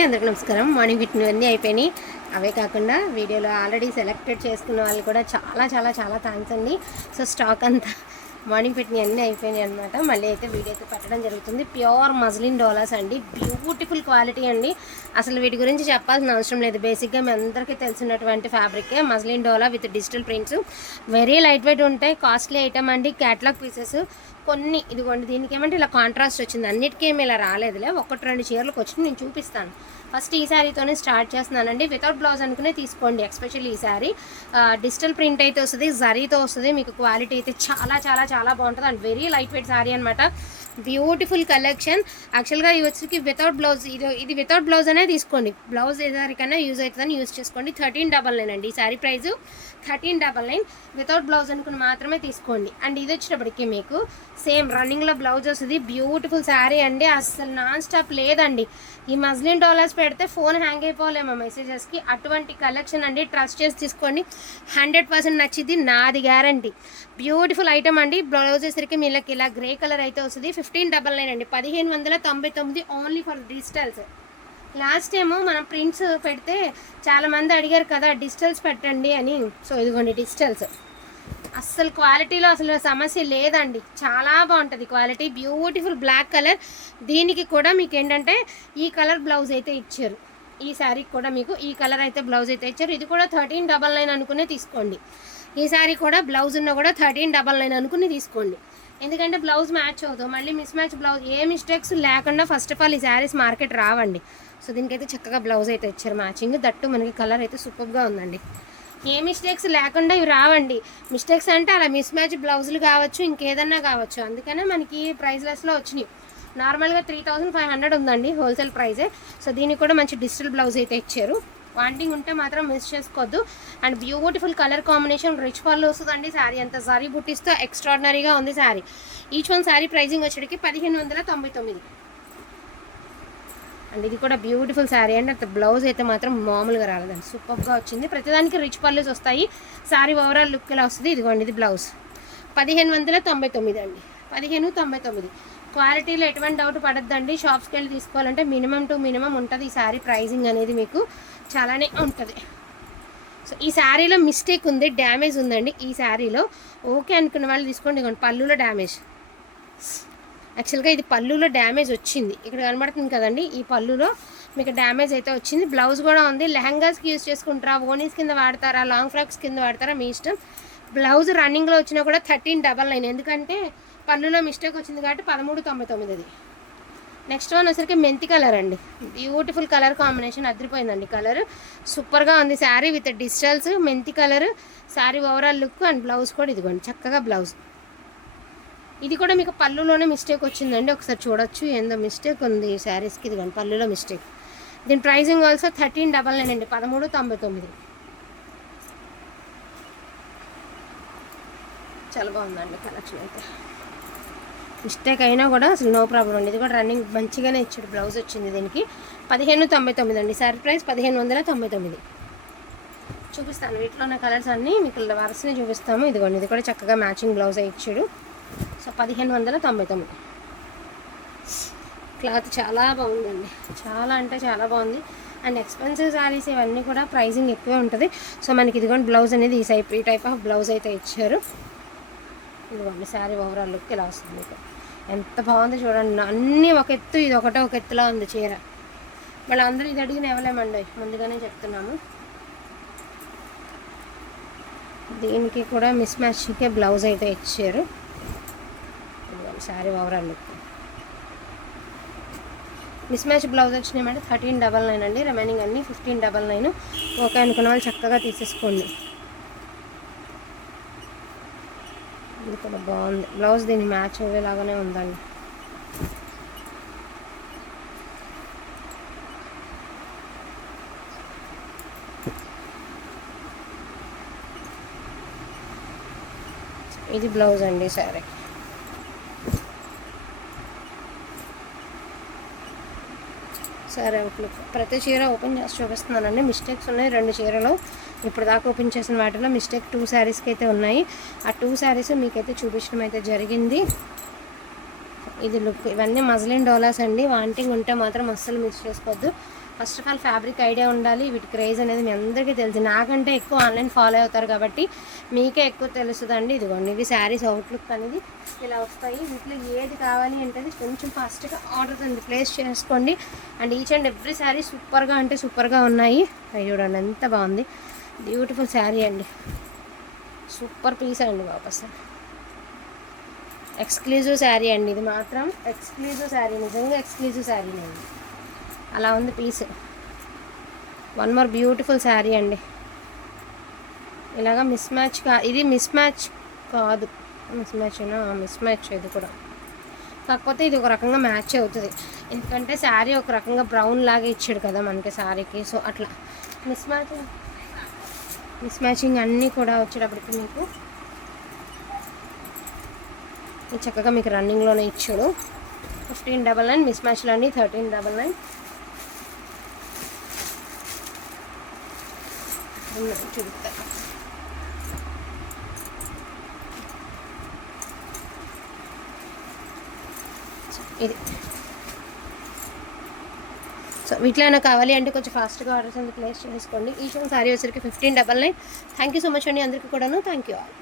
అందరికీ నమస్కారం. మార్నింగ్ వీటిని అన్నీ అయిపోయినాయి. అవే కాకుండా వీడియోలో ఆల్రెడీ సెలెక్టెడ్ చేసుకున్న వాళ్ళు కూడా చాలా చాలా చాలా థ్యాంక్స్ అండి. సో స్టాక్ అంతా మార్నింగ్ పెట్టిన అన్నీ అయిపోయినాయి అనమాట. మళ్ళీ అయితే వీడియో అయితే పెట్టడం జరుగుతుంది. ప్యూర్ మజ్లిన్ డోలాస్ అండి, బ్యూటిఫుల్ క్వాలిటీ అండి. అసలు వీటి గురించి చెప్పాల్సిన అవసరం లేదు. బేసిక్గా మీ అందరికీ తెలిసినటువంటి ఫ్యాబ్రికే muslin dola with digital prints. Very light weight ఉంటాయి. కాస్ట్లీ ఐటమ్ అండి. క్యాటలాగ్ పీసెస్ కొన్ని ఇదిగోండి. దీనికి ఏమంటే ఇలా కాంట్రాస్ట్ వచ్చింది. అన్నిటికీ ఏమి ఇలా రాలేదులే, ఒకటి రెండు చీరలకు వచ్చి నేను చూపిస్తాను. ఫస్ట్ ఈ శారీతోనే స్టార్ట్ చేస్తున్నానండి. వితౌట్ బ్లౌజ్ అనుకునే తీసుకోండి. ఎస్పెషల్లీ ఈ శారీ డిజిటల్ ప్రింట్ అయితే వస్తుంది, జరీతో వస్తుంది. మీకు క్వాలిటీ అయితే చాలా చాలా చాలా బాగుంటుంది and very light weight sari అనమాట. Beautiful collection. యాక్చువల్గా ఇవి వచ్చి వితౌట్ బ్లౌజ్, ఇది వితౌట్ బ్లౌజ్ అనే తీసుకోండి. బ్లౌజ్ ఏదానికైనా యూజ్ అవుతుందని యూజ్ చేసుకోండి. 1399 అండి ఈ శారీ ప్రైస్. 1399 వితౌట్ బ్లౌజ్ అనుకుని మాత్రమే తీసుకోండి. అండ్ ఇది వచ్చేటప్పటికి మీకు సేమ్ రన్నింగ్లో బ్లౌజ్ వస్తుంది. బ్యూటిఫుల్ శారీ అండి. అసలు నాన్ స్టాప్ లేదండి. ఈ మజ్లిన్ డోలార్స్ పెడితే ఫోన్ హ్యాంగ్ అయిపోలేమో మెసేజెస్కి. అటువంటి కలెక్షన్ అండి. ట్రస్ట్ చేసి తీసుకోండి. 100% నచ్చింది, నాది గ్యారంటీ. బ్యూటిఫుల్ ఐటమ్ అండి. బ్లౌజ్ వచ్చేసరికి మీకు ఇలా గ్రే కలర్ అయితే వస్తుంది. 1599 అండి. 1599 only for digitals. Last time మనం ప్రింట్స్ పెడితే చాలామంది అడిగారు కదా డిజిటల్స్ పెట్టండి అని. సో ఇదిగోండి డిజిటల్స్. అస్సలు క్వాలిటీలో అసలు సమస్య లేదండి. చాలా బాగుంటుంది క్వాలిటీ. Beautiful black colour. దీనికి కూడా మీకు ఏంటంటే ఈ కలర్ బ్లౌజ్ అయితే ఇచ్చారు. ఈ శారీకి కూడా మీకు ఈ కలర్ అయితే బ్లౌజ్ అయితే ఇచ్చారు. ఇది కూడా 1399 అనుకునే తీసుకోండి. ఈ శారీ కూడా బ్లౌజ్ ఉన్న కూడా 1399 అనుకుని తీసుకోండి. ఎందుకంటే బ్లౌజ్ మ్యాచ్ అవుతుంది. మళ్ళీ మిస్ మ్యాచ్ బ్లౌజ్ ఏ మిస్టేక్స్ లేకుండా ఫస్ట్ ఆఫ్ ఆల్ ఈ శారీస్ మార్కెట్ రావండి. సో దీనికైతే చక్కగా బ్లౌజ్ అయితే ఇచ్చారు మ్యాచింగ్. దట్టు మనకి కలర్ అయితే సూపర్గా ఉందండి. ఏ మిస్టేక్స్ లేకుండా ఇవి రావండి. మిస్టేక్స్ అంటే అలా మిస్ మ్యాచ్ బ్లౌజులు కావచ్చు, ఇంకేదన్నా కావచ్చు. అందుకనే మనకి ప్రైస్లెస్లో వచ్చినాయి. నార్మల్గా 3500 ఉందండి హోల్సేల్ ప్రైజే. సో దీనికి కూడా మంచి డిజిటల్ బ్లౌజ్ అయితే ఇచ్చారు. వాంటింగ్ ఉంటే మాత్రం మిస్ చేసుకోవద్దు. And beautiful colour combination, rich పళ్ళు వస్తుందండి. శారీ అంతా జరీ బుట్టిస్తో ఎక్స్ట్రాడినరీగా ఉంది sari. Each one sari pricing వచ్చేటికి 1599. అండ్ ఇది కూడా బ్యూటిఫుల్ శారీ అండి. అంత బ్లౌజ్ అయితే మాత్రం మామూలుగా రాలేదండి, సూపర్గా వచ్చింది. ప్రతిదానికి రిచ్ పళ్ళుస్ వస్తాయి. శారీ ఓవరాల్ లుక్ ఇలా వస్తుంది. ఇదిగోండి ఇది బ్లౌజ్. 1599 అండి. 1599. క్వాలిటీలో ఎటువంటి డౌట్ పడద్దండి. షాప్స్కి వెళ్ళి తీసుకోవాలంటే మినిమం టు మినిమం ఉంటుంది ఈ శారీ ప్రైజింగ్ అనేది మీకు చాలానే ఉంటుంది. సో ఈ శారీలో మిస్టేక్ ఉంది, డ్యామేజ్ ఉందండి ఈ శారీలో. ఓకే అనుకున్న వాళ్ళు తీసుకోండి. ఇదిగోండి పళ్ళులో డ్యామేజ్. యాక్చువల్గా ఇది పళ్ళులో డ్యామేజ్ వచ్చింది. ఇక్కడ కనబడుతుంది కదండి, ఈ పళ్ళులో మీకు డ్యామేజ్ అయితే వచ్చింది. బ్లౌజ్ కూడా ఉంది. లెహంగాస్కి యూజ్ చేసుకుంటారా, ఓనీస్ కింద వాడతారా, లాంగ్ ఫ్రాక్స్ కింద వాడతారా మీ ఇష్టం. బ్లౌజ్ రన్నింగ్లో వచ్చినా కూడా 1399. ఎందుకంటే పళ్ళులో మిస్టేక్ వచ్చింది కాబట్టి 1399 అది. నెక్స్ట్ వన్ వచ్చరికి మెంతి కలర్ అండి. బ్యూటిఫుల్ కలర్ కాంబినేషన్, అదిరిపోయిందండి కలర్. సూపర్గా ఉంది శారీ విత్ డిజిటల్స్. మెంతి colour sari overall look. And blouse కూడా ఇదిగోండి చక్కగా బ్లౌజ్. ఇది కూడా మీకు పళ్ళులోనే మిస్టేక్ వచ్చిందండి. ఒకసారి చూడొచ్చు ఏందో మిస్టేక్ ఉంది ఈ శారీస్కి. ఇదిగోండి పళ్ళులో మిస్టేక్. దీని ప్రైజింగ్ ఆల్సో 1399 అండి. 1399. చాలా బాగుందండి కలెక్షన్ అయితే. మిస్టేక్ అయినా కూడా అసలు నో ప్రాబ్లం అండి. ఇది కూడా రన్నింగ్ మంచిగానే ఇచ్చాడు. బ్లౌజ్ వచ్చింది దీనికి. 1599 అండి. శారీ ప్రైస్ 1599. చూపిస్తాను వీటిలో ఉన్న కలర్స్ అన్నీ మీకు వరుసనే చూపిస్తాము. ఇదిగోండి ఇది కూడా చక్కగా మ్యాచింగ్ బ్లౌజ్ ఇచ్చాడు. సో 1599. క్లాత్ చాలా బాగుందండి. చాలా అంటే చాలా బాగుంది. అండ్ ఎక్స్పెన్సివ్ శారీస్ ఇవన్నీ కూడా ప్రైజింగ్ ఎక్కువే ఉంటుంది. సో మనకి ఇదిగోండి బ్లౌజ్ అనేది ఈ టైప్ ఆఫ్ బ్లౌజ్ అయితే ఇచ్చారు. ఇదిగోండి శారీ ఓవరాల్ లుక్ ఇలా వస్తుంది మీకు. ఎంత బాగుంది చూడండి. అన్నీ ఒక ఎత్తు, ఇది ఒకటే ఒక ఎత్తులా ఉంది చీర. మళ్ళీ అందరూ ఇది అడిగిన ఇవ్వలేమండి, ముందుగానే చెప్తున్నాము. దీనికి కూడా మిస్ మ్యాచ్కే బ్లౌజ్ అయితే ఇచ్చారు. Sari overall look. Mismatch blouse వచ్చినాయంటే 1399 అండి. రిమైనింగ్ అన్నీ 1599. ఓకే అనుకున్న వాళ్ళు చక్కగా తీసేసుకోండి. ఇది కూడా బాగుంది బ్లౌజ్. దీన్ని మ్యాచ్ అయ్యేలాగానే ఉందండి. ఇది బ్లౌజ్ అండి శారీ. సరే అవుట్లుక్. ప్రతి చీర ఓపెన్ చేసి చూపిస్తున్నానండి. మిస్టేక్స్ ఉన్నాయి 2 చీరలు. ఇప్పుడు దాకా ఓపెన్ చేసిన వాటిలో మిస్టేక్ 2 శారీస్కి అయితే ఉన్నాయి. ఆ 2 శారీస్ మీకైతే చూపించడం అయితే జరిగింది. ఇది లుక్. ఇవన్నీ మజ్లిన్ డోలాస్ అండి. వాంటింగ్ ఉంటే మాత్రం అస్సలు మిస్ చేసుకోవద్దు. First of all fabric idea ఉండాలి. వీటి క్రేజ్ అనేది మీ అందరికీ తెలుసు. నాకంటే ఎక్కువ ఆన్లైన్ ఫాలో అవుతారు కాబట్టి మీకే ఎక్కువ తెలుస్తుందండి. ఇదిగోండి, ఇవి శారీస్ అవుట్లుక్ అనేది ఇలా వస్తాయి. వీటిలో ఏది కావాలి అంటే కొంచెం ఫాస్ట్గా ఆర్డర్ అనేది ప్లేస్ చేసుకోండి. And each and every sari సూపర్గా అంటే సూపర్గా ఉన్నాయి. అవి చూడండి ఎంత బాగుంది. బ్యూటిఫుల్ శారీ అండి. సూపర్ పీస్ అండి బాబు. అసలు ఎక్స్క్లూజివ్ శారీ అండి. ఇది మాత్రం ఎక్స్క్లూజివ్ శారీ, నిజంగా ఎక్స్క్లూజివ్ శారీ అండి. అలా ఉంది piece. One more beautiful sari అండి. ఇలాగా మిస్ మ్యాచ్ ఇది మిస్ మ్యాచ్ కాదు, మిస్ మ్యాచ్ ఇది కూడా. కాకపోతే ఇది ఒక రకంగా మ్యాచ్ అవుతుంది, ఎందుకంటే శారీ ఒక రకంగా బ్రౌన్ లాగా ఇచ్చాడు కదా మనకి శారీకి. సో అట్లా మిస్ మ్యాచింగ్ అన్నీ కూడా వచ్చేటప్పటికి మీకు చక్కగా మీకు రన్నింగ్లోనే ఇచ్చాడు. 1599 మిస్ మ్యాచ్లో అండి. 1399 చూపిస్తా. ఇది సో వీటిలో కావాలి అంటే కొంచెం ఫాస్ట్గా ఆర్డర్స్ అనేది ప్లేస్ చేసుకోండి. ఈ షో సారీ వచ్చరికి 1599. థ్యాంక్ యూ సో మచ్ అండి అందరికీ కూడాను. Thank you all.